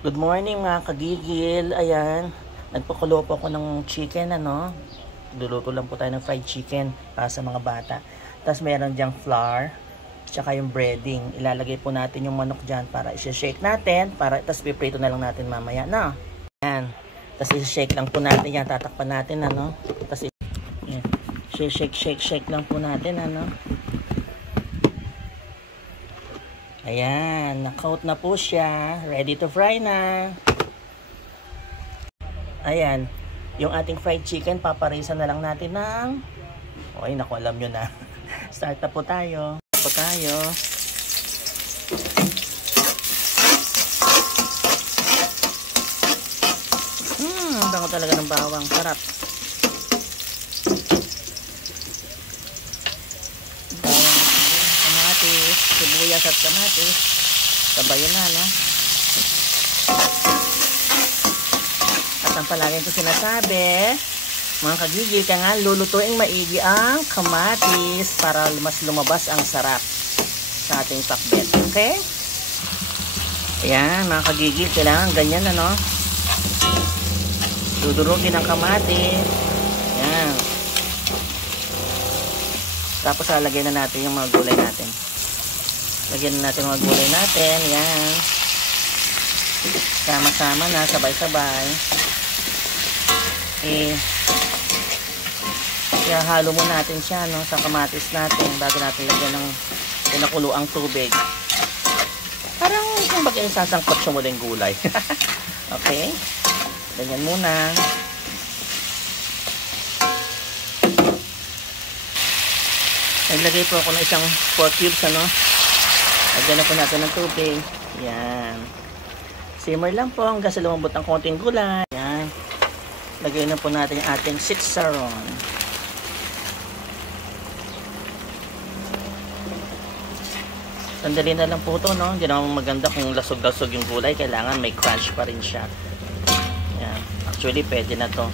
Good morning mga kagigil. Ayan, nagpakulo po ako ng chicken, luluto lang po tayo ng fried chicken para sa mga bata. Tapos meron dyang flour, tsaka yung breading. Ilalagay po natin yung manok dyan para i-shake natin, tapos piprito na lang natin mamaya, no? Ayan, tapos i-shake lang po natin yan, tatakpan natin, Tapos shake lang po natin, Ayan, na-coat na po siya. Ready to fry na. Ayan, yung ating fried chicken, paparisan na lang natin ng... Okay, naku, alam nyo na. Start na po tayo. Bango talaga ng bawang. Sarap. Sibuyas at kamatis. Sabayan na, At ang palagay ko sinasabi, mga kagigil, kaya nga lulutuing maigi ang kamatis para mas lumabas ang sarap sa ating pakbet. Okay? Ayan, mga kagigil, kailangan ganyan, Dudurugin ang kamatis. Ayan. Tapos lalagyan na natin yung mga gulay natin. Lagyan natin mga gulay natin. Yan. Sama-sama na. Sabay-sabay. Kaya halo mo natin siya, sa kamatis natin bago natin lagyan ng pinakuluang tubig. Parang kung bagay sasangkot siya mo din gulay. Okay? Ganyan muna. Naglagay po ako ng isang 4 cubes, Lagyan na po natin ng tubig. Yan. Simmer lang po hanggang sa lumambot ang konting gulay. Yan. Lagyan na po natin yung ating sitsaron. Sandali na lang po ito, Hindi naman maganda kung lasog-lasog yung gulay. Kailangan may crunch pa rin siya. Yan. Actually, pwede na to.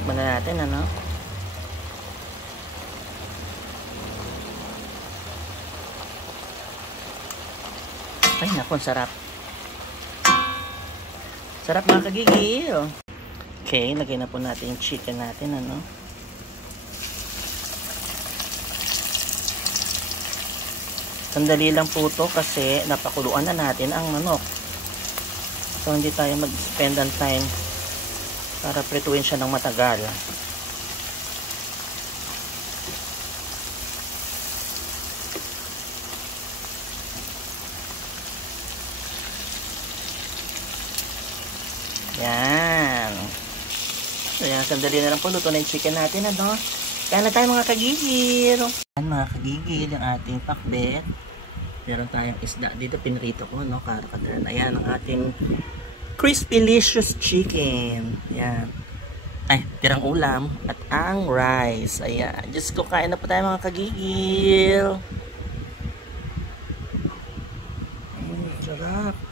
Tikman na natin, Ay, naku, sarap. Sarap mga kagigil. Okay, lagay na po natin yung chicken natin, Sandali lang po ito kasi napakuluan na natin ang manok. So, hindi tayo mag-spend ang time para prituin siya ng matagal. Yan. So, yan, sandali na lang po. Luto na yung chicken natin, Kaya na tayo mga kagigil. Yan mga kagigil, yung ating pakbet. Meron tayong isda dito. Pinrito ko, Karakadan. Ayan, ang ating crispy-licious chicken. Yan. Ay, tirang ulam. At ang rice. Ayan. Diyos ko, kain na po tayo mga kagigil. Sarap.